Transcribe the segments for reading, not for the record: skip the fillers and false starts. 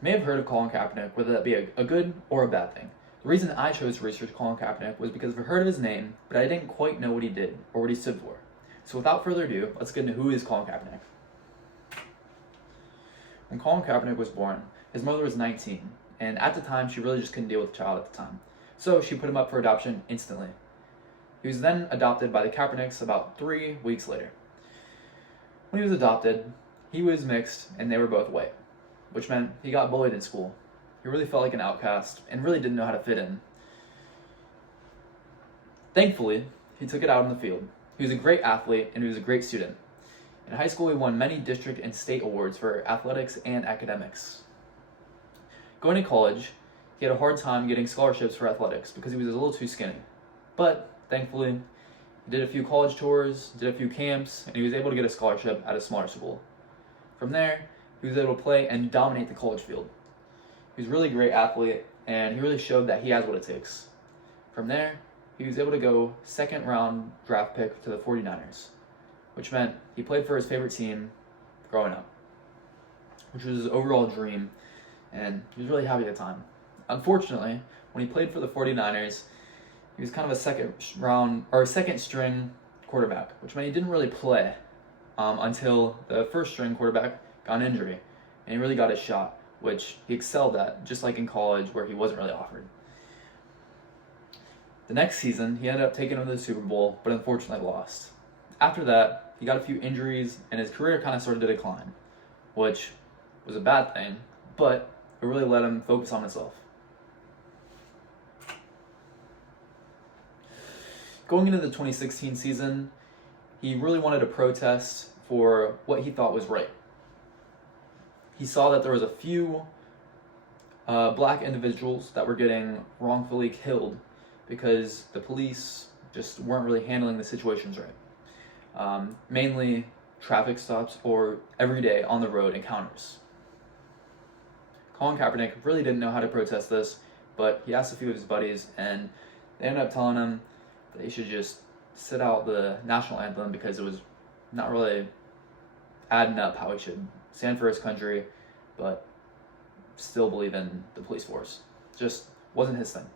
You may have heard of Colin Kaepernick, whether that be a good or a bad thing. The reason I chose to research Colin Kaepernick was because I've heard of his name, but I didn't quite know what he did or what he stood for. So without further ado, let's get into who is Colin Kaepernick. When Colin Kaepernick was born, his mother was 19, and at the time she really just couldn't deal with the child at the time. So she put him up for adoption instantly. He was then adopted by the Kaepernicks about 3 weeks later. When he was adopted, he was mixed and they were both white, which meant he got bullied in school. He really felt like an outcast and really didn't know how to fit in. Thankfully, he took it out in the field. He was a great athlete and he was a great student. In high school, he won many district and state awards for athletics and academics. Going to college, he had a hard time getting scholarships for athletics because he was a little too skinny. But thankfully, he did a few college tours, did a few camps, and he was able to get a scholarship at a smaller school. From there, he was able to play and dominate the college field. He was a really great athlete, and he really showed that he has what it takes. From there, he was able to go second round draft pick to the 49ers, which meant he played for his favorite team growing up, which was his overall dream, and he was really happy at the time. Unfortunately, when he played for the 49ers, he was kind of a second string quarterback, which meant he didn't really play until the first string quarterback got an injury, and he really got his shot, which he excelled at, just like in college where he wasn't really offered. The next season, he ended up taking him to the Super Bowl, but unfortunately lost. After that, he got a few injuries, and his career kind of started to decline, which was a bad thing, but it really let him focus on himself. Going into the 2016 season, he really wanted to protest for what he thought was right. He saw that there was a few black individuals that were getting wrongfully killed because the police just weren't really handling the situations right. Mainly traffic stops or everyday on the road encounters. Colin Kaepernick really didn't know how to protest this, but he asked a few of his buddies, and they ended up telling him that he should just sit out the national anthem because it was not really adding up how he should stand for his country, but still believe in the police force. Just wasn't his thing.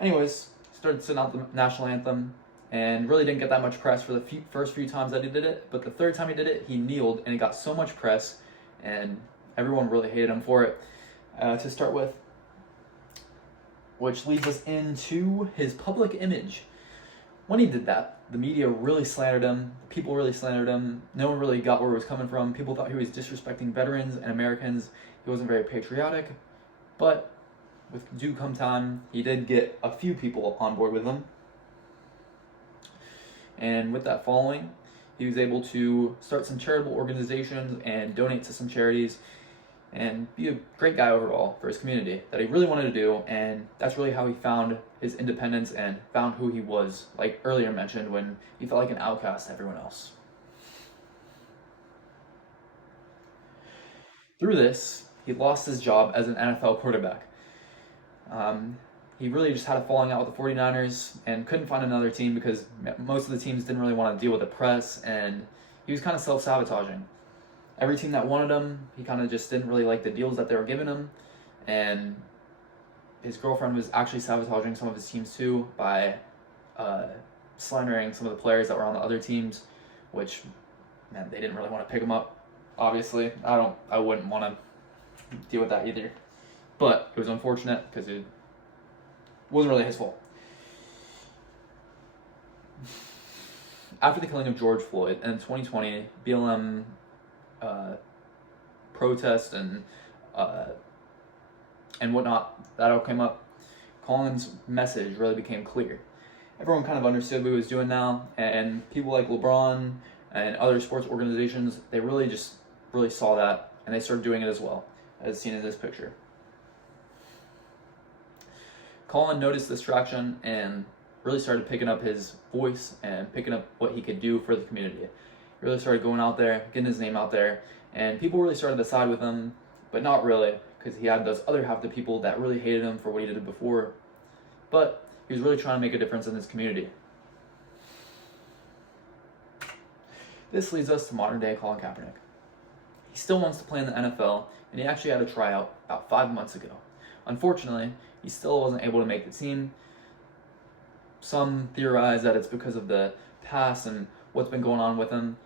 Anyways, started sitting out the national anthem and really didn't get that much press for the first few times that he did it, but the third time he did it, he kneeled and he got so much press and everyone really hated him for it to start with, which leads us into his public image. When he did that, the media really slandered him, people really slandered him, no one really got where it was coming from. People thought he was disrespecting veterans and Americans, he wasn't very patriotic, but with due come time, he did get a few people on board with him. And with that following, he was able to start some charitable organizations and donate to some charities and be a great guy overall for his community that he really wanted to do, and that's really how he found his independence and found who he was, like earlier mentioned, when he felt like an outcast to everyone else. Through this, he lost his job as an NFL quarterback. He really just had a falling out with the 49ers and couldn't find another team because most of the teams didn't really want to deal with the press, and he was kind of self-sabotaging. Every team that wanted him, he kind of just didn't really like the deals that they were giving him, and his girlfriend was actually sabotaging some of his teams too by slandering some of the players that were on the other teams, which meant they didn't really want to pick him up. Obviously, I wouldn't want to deal with that either, but it was unfortunate because it wasn't really his fault. After the killing of George Floyd in 2020, BLM protest and whatnot that all came up, Colin's message really became clear. Everyone kind of understood what he was doing now, and people like LeBron and other sports organizations, they really saw that, and they started doing it as well, as seen in this picture. Colin noticed this traction and really started picking up his voice and picking up what he could do for the community. He really started going out there, getting his name out there, and people really started to side with him, but not really, because he had those other half of the people that really hated him for what he did before. But he was really trying to make a difference in his community. This leads us to modern day Colin Kaepernick. He still wants to play in the NFL, and he actually had a tryout about 5 months ago. Unfortunately, he still wasn't able to make the team. Some theorize that it's because of the past and what's been going on with him,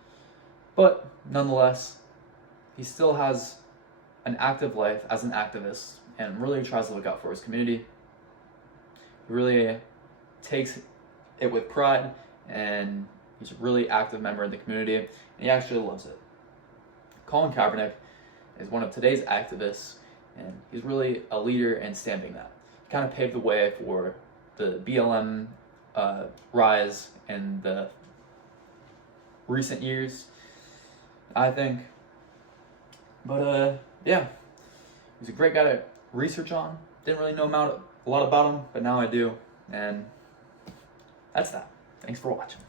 but nonetheless, he still has an active life as an activist and really tries to look out for his community. He really takes it with pride, and he's a really active member of the community, and he actually loves it. Colin Kaepernick is one of today's activists, and he's really a leader in stamping that. He kind of paved the way for the BLM rise in the recent years, I think. But yeah, he's a great guy to research on. Didn't really know a lot about him, but now I do, and that's that. Thanks for watching.